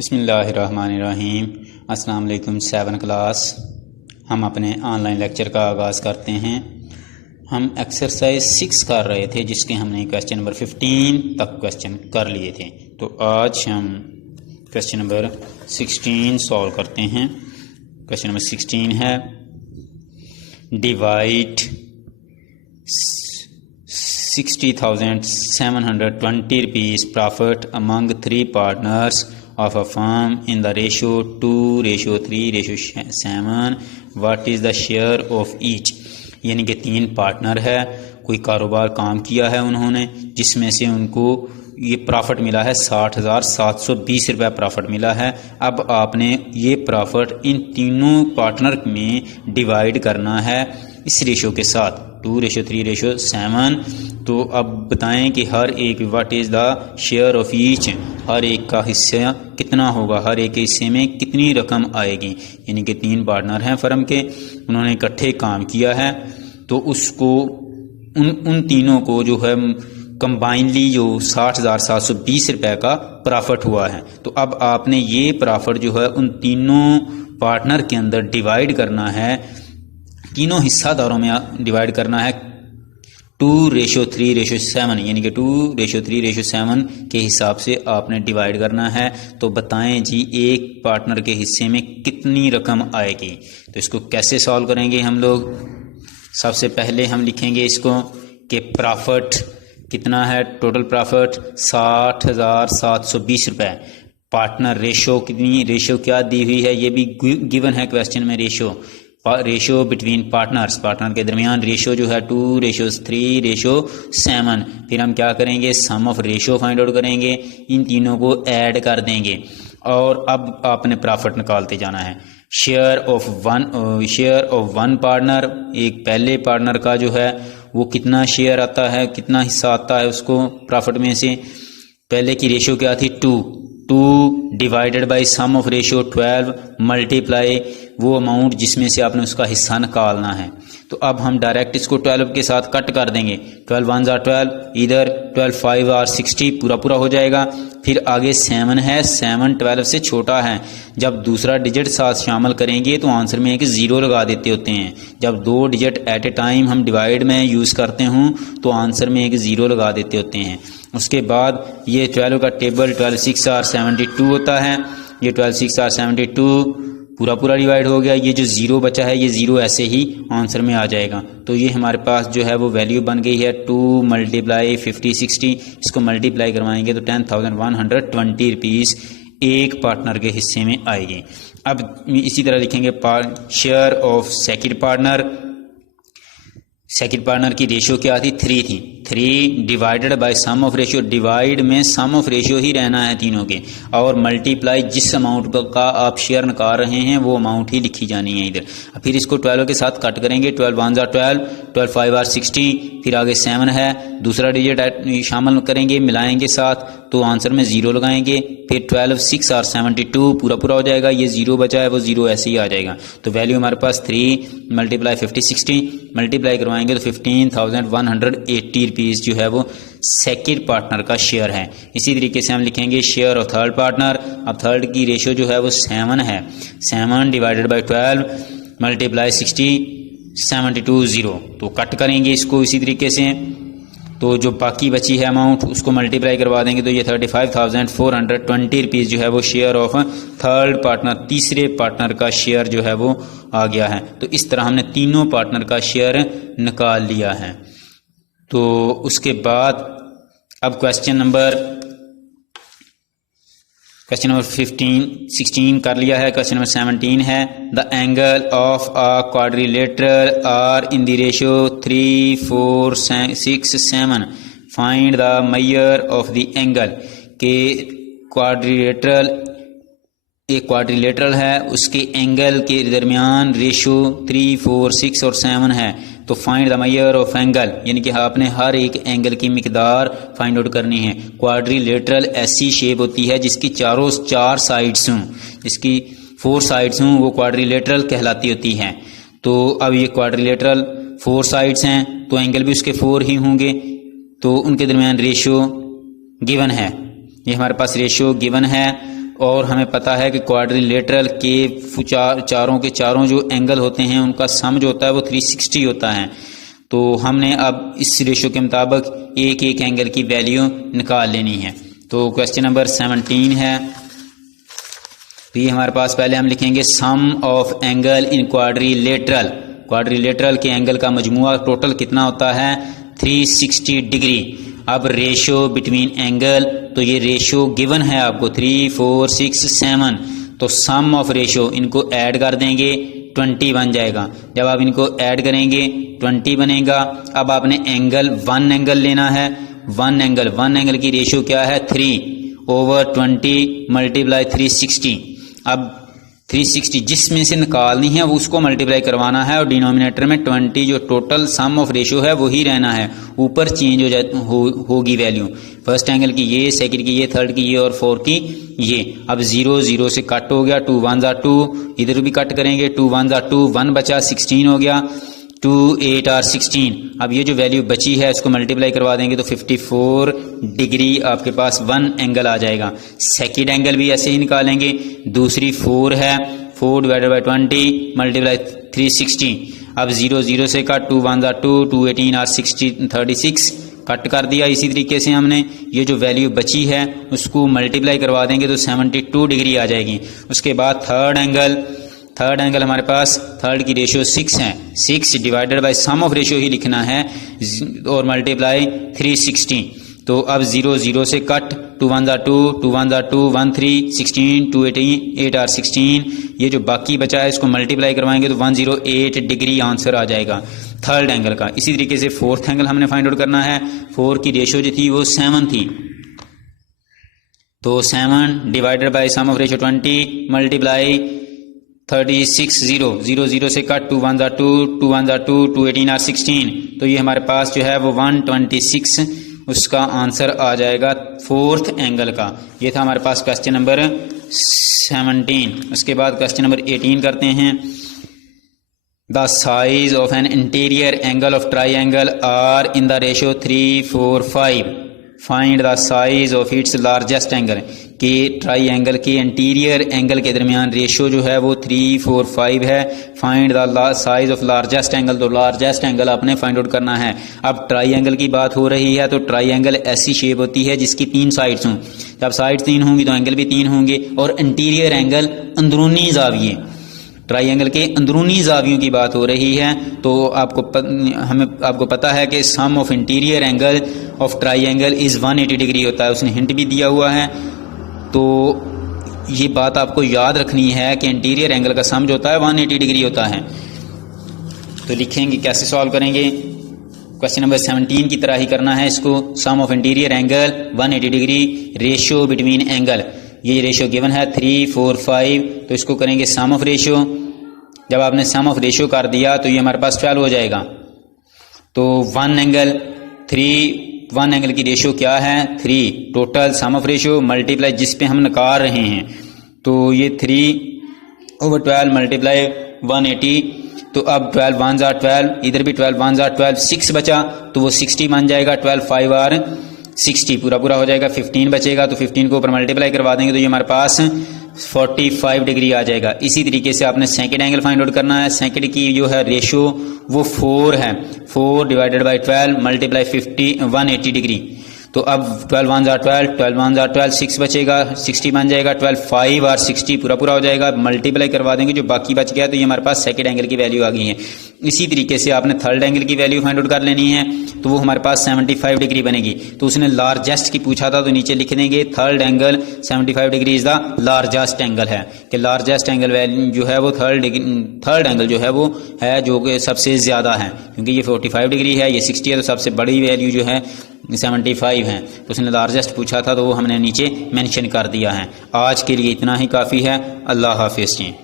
बिस्मिल्लाहिर्रहमानिर्रहीम। अस्सलाम वालेकुम। 7 क्लास हम अपने ऑनलाइन लेक्चर का आगाज़ करते हैं। हम एक्सरसाइज 6 कर रहे थे जिसके हमने क्वेश्चन नंबर 15 तक क्वेश्चन कर लिए थे। तो आज हम क्वेश्चन नंबर 16 सॉल्व करते हैं। क्वेश्चन नंबर 16 है divide 60,720 rupees profit among 3 partners of a firm in the ratio 2:3:7. What is the share of each? यानी कि 3 पार्टनर है, कोई कारोबार काम किया है उन्होंने, जिसमें से उनको ये प्रॉफिट मिला है 60,720 रुपये प्रॉफिट मिला है। अब आपने ये प्रॉफिट इन तीनों पार्टनर में डिवाइड करना है इस रेशो के साथ 2:3:7। तो अब बताएं कि हर एक what is the share of each, हर एक का हिस्सा कितना होगा, हर एक के हिस्से में कितनी रकम आएगी। यानी कि 3 पार्टनर हैं फर्म के, उन्होंने इकट्ठे काम किया है, तो उसको उन तीनों को जो है कंबाइनली जो 60,720 रुपये का प्रॉफिट हुआ है। तो अब आपने ये प्रॉफिट जो है उन तीनों पार्टनर के अंदर डिवाइड करना है, तीनों हिस्सादारों में डिवाइड करना है 2:3:7, यानी कि 2:3:7 के हिसाब से आपने डिवाइड करना है। तो बताएं जी एक पार्टनर के हिस्से में कितनी रकम आएगी। तो इसको कैसे सॉल्व करेंगे हम लोग। सबसे पहले हम लिखेंगे इसको कि प्रॉफिट कितना है, टोटल प्रॉफिट 60,720 रुपये। पार्टनर रेशो कितनी, रेशो क्या दी हुई है, ये भी गिवन है क्वेश्चन में। रेशो बिटवीन पार्टनर्स, पार्टनर के दरमियान रेशो जो है 2:3:7। फिर हम क्या करेंगे, सम ऑफ रेशो फाइंड आउट करेंगे, इन तीनों को ऐड कर देंगे और अब आपने प्रॉफिट निकालते जाना है। शेयर ऑफ वन पार्टनर, एक पहले पार्टनर का जो है वो कितना शेयर आता है, कितना हिस्सा आता है उसको प्रॉफिट में से। पहले की रेशो क्या थी, 2 divided by sum of ratio 12 multiply वो अमाउंट जिसमें से आपने उसका हिस्सा निकालना है। तो अब हम डायरेक्ट इसको 12 के साथ कट कर देंगे। 12 1 are 12, इधर 12 5 are 60, पूरा हो जाएगा। फिर आगे 7 है, 7 12 से छोटा है। जब दूसरा डिजिट साथ शामिल करेंगे तो आंसर में एक 0 लगा देते होते हैं। जब 2 डिजिट एट ए टाइम हम डिवाइड में यूज़ करते हूँ तो आंसर में एक 0 लगा देते होते हैं। उसके बाद ये 12 का टेबल 12 6 are 72 होता है। ये 12 6 are 72 पूरा डिवाइड हो गया। ये जो 0 बचा है ये 0 ऐसे ही आंसर में आ जाएगा। तो ये हमारे पास जो है वो वैल्यू बन गई है 2 × 50 60। इसको मल्टीप्लाई करवाएंगे तो 10,120 रुपीज़ एक पार्टनर के हिस्से में आएगी। अब इसी तरह लिखेंगे शेयर ऑफ सेकंड पार्टनर की रेशो क्या थी, 3 थी। 3 divided by sum of ratio, divide में सम ऑफ रेशियो ही रहना है तीनों के, और मल्टीप्लाई जिस अमाउंट का आप शेयर निकाल रहे हैं वो अमाउंट ही लिखी जानी है इधर। फिर इसको 12 के साथ कट करेंगे। 12 1 are 12, 12 5 are 60, फिर आगे 7 है, दूसरा डिजिट शामिल करेंगे, मिलाएंगे साथ तो आंसर में 0 लगाएंगे। फिर 12 6 are 72 पूरा हो जाएगा। ये 0 बचा है वो 0 ऐसे ही आ जाएगा। तो वैल्यू हमारे पास 3 × 50 60 मल्टीप्लाई करवाएंगे तो 15,180 रुपीज़ जो है वो सेकंड पार्टनर का शेयर है। इसी तरीके से हम लिखेंगे शेयर ऑफ थर्ड पार्टनर। अब थर्ड की रेशो जो है वो 7 है। 7 डिवाइडेड बाई 12 मल्टीप्लाई 60 72 0। तो कट करेंगे इसको इसी तरीके से। तो जो बाकी बची है अमाउंट उसको मल्टीप्लाई करवा देंगे तो ये 35,420 रुपीज़ जो है वो शेयर ऑफ थर्ड पार्टनर, तीसरे पार्टनर का शेयर जो है वो आ गया है। तो इस तरह हमने तीनों पार्टनर का शेयर निकाल लिया है। तो उसके बाद अब क्वेश्चन नंबर 16 कर लिया है। क्वेश्चन नंबर 17 है the angle of a quadrilateral are in the ratio 3 4 6 7। Find the measure of the angle. के एक क्वाड्रिलेटरल है, उसके एंगल के दरमियान रेशो 3 4 6 और 7 है। तो find the measure of angle, यानी कि आपने हर एक एंगल की मिकदार फाइंड आउट करनी है। क्वाड्रिलेटरल ऐसी शेप होती है जिसकी चार साइड्स हों, जिसकी 4 साइड्स हों, वो क्वाड्रिलेटरल कहलाती होती है। तो अब ये क्वाड्रिलेटरल 4 साइड्स हैं तो एंगल भी उसके 4 ही होंगे। तो उनके दरमियान रेशो गिवन है, ये हमारे पास रेशो गिवन है और हमें पता है कि क्वाड्रिलेटरल के चारों के चारों जो एंगल होते हैं उनका सम जो होता है वो 360 होता है। तो हमने अब इस रेशो के मुताबिक एक एक एंगल की वैल्यू निकाल लेनी है। तो क्वेश्चन नंबर 17 है, तो ये हमारे पास पहले हम लिखेंगे sum of angle in quadrilateral. Quadrilateral के एंगल का मजमुआ टोटल कितना होता है 360 डिग्री। अब रेशो बिटवीन एंगल, तो ये रेशो गिवन है आपको 3, 4, 6, 7, तो सम ऑफ रेशो इनको ऐड कर देंगे 20 बन जाएगा। जब आप इनको ऐड करेंगे 20 बनेगा। अब आपने एंगल वन एंगल लेना है, वन एंगल की रेशो क्या है 3/20 मल्टीप्लाई 360। अब 360 जिसमें से निकालनी है वो उसको मल्टीप्लाई करवाना है और डिनोमिनेटर में 20 जो टोटल सम ऑफ रेशो है वही रहना है, ऊपर चेंज होगी वैल्यू। फर्स्ट एंगल की ये, सेकंड की ये, थर्ड की ये और फोर्थ की ये। अब 0 0 से कट हो गया, 2 1 2, इधर भी कट करेंगे, 2 1 2, 1 बचा, 16 हो गया, 2 8 और 16। अब ये जो वैल्यू बची है इसको मल्टीप्लाई करवा देंगे तो 54 डिग्री आपके पास वन एंगल आ जाएगा। सेकंड एंगल भी ऐसे ही निकालेंगे, दूसरी 4 है, 4/20 मल्टीप्लाई 360। अब 0 0 से कट, 2 1 2, 2 18 और 60 36 कट कर दिया। इसी तरीके से हमने ये जो वैल्यू बची है उसको मल्टीप्लाई करवा देंगे तो 72 डिग्री आ जाएगी। उसके बाद थर्ड एंगल हमारे पास, थर्ड की रेशियो 6 है, 6 divided by sum of ratio ही लिखना है और मल्टीप्लाई 360। तो अब 0 0 से कट, 2 1 2, 2 1 2, 1 3, 16, 2 8 और 16। ये जो बाकी बचा है इसको मल्टीप्लाई करवाएंगे तो 108 डिग्री आंसर आ जाएगा थर्ड एंगल का। इसी तरीके से फोर्थ एंगल हमने फाइंड आउट करना है। 4 की रेशियो जो थी वो 7 थी, तो 7 divided by sum of ratio 20 multiply 36। 0 0 से कट, 2 1 2, 2 1 2, 2 18 और 16। तो ये हमारे पास जो है वो 126 उसका आंसर आ जाएगा फोर्थ एंगल का। ये था हमारे पास क्वेश्चन नंबर 17। उसके बाद क्वेश्चन नंबर 18 करते हैं। The size of an interior angle of triangle are in the ratio 3 4 5। Find the size of its largest angle. कि ट्राइंगल के इंटीरियर एंगल के दरमियान रेशियो जो है वो 3 4 5 है। Find the size of largest angle, तो लार्जेस्ट एंगल आपने फाइंड आउट करना है। अब ट्राइंगल की बात हो रही है तो ट्राइंगल ऐसी शेप होती है जिसकी 3 साइड्स हों। जब साइड 3 होंगी तो एंगल भी 3 होंगे। और इंटीरियर एंगल अंदरूनी जाविये, ट्राइंगल के अंदरूनी जावियों की बात हो रही है। तो आपको पता है कि sum of interior angle of triangle is 180 degree होता है। उसने हिंट भी दिया हुआ है, तो ये बात आपको याद रखनी है कि इंटीरियर एंगल का सम जो होता है 180 डिग्री होता है। तो लिखेंगे, कैसे सॉल्व करेंगे, क्वेश्चन नंबर 17 की तरह ही करना है इसको। Sum of interior angle 180 degree, ratio between angle, ये रेशियो गिवन है 3 4 5। तो इसको करेंगे सम ऑफ रेशियो। जब आपने सम ऑफ रेशियो कर दिया तो ये हमारे पास 12 हो जाएगा। तो वन एंगल की रेशियो क्या है 3, total sum of ratio multiply जिस पे हम निकाल रहे हैं, तो ये 3/12 मल्टीप्लाई 180। तो अब 12 1 12, इधर भी 12 1 12, 6 बचा तो वो 60 बन जाएगा। 12 5 और 60 पूरा हो जाएगा। 15 बचेगा तो 15 को ऊपर मल्टीप्लाई करवा देंगे तो ये हमारे पास 45 डिग्री आ जाएगा। इसी तरीके से आपने सेकंड एंगल फाइंड आउट करना है। सेकंड की जो है रेशियो वो 4 है, 4 डिवाइडेड बाय 12 मल्टीप्लाई 180 डिग्री। तो अब 12 1 12, 12 1 12, 6 बचेगा, 60 बन जाएगा। 12 5 और 60 पूरा हो जाएगा। मल्टीप्लाई करवा देंगे, जो बाकी बच गया तो ये हमारे पास सेकंड एंगल की वैल्यू आ गई है। इसी तरीके से आपने थर्ड एंगल की वैल्यू फाइंड आउट कर लेनी है, तो वो हमारे पास 75 डिग्री बनेगी। तो उसने लार्जेस्ट की पूछा था तो नीचे लिख देंगे third angle 75 degree is the largest angle है, कि लार्जेस्ट एंगल वैल्यू जो है वो थर्ड एंगल जो है वो है जो कि सबसे ज़्यादा है, क्योंकि ये 45 डिग्री है, ये 60 है, तो सबसे बड़ी वैल्यू जो है 75 है। तो उसने लार्जेस्ट पूछा था तो वो हमने नीचे मेंशन कर दिया है। आज के लिए इतना ही काफ़ी है। अल्लाह हाफिज़ जी।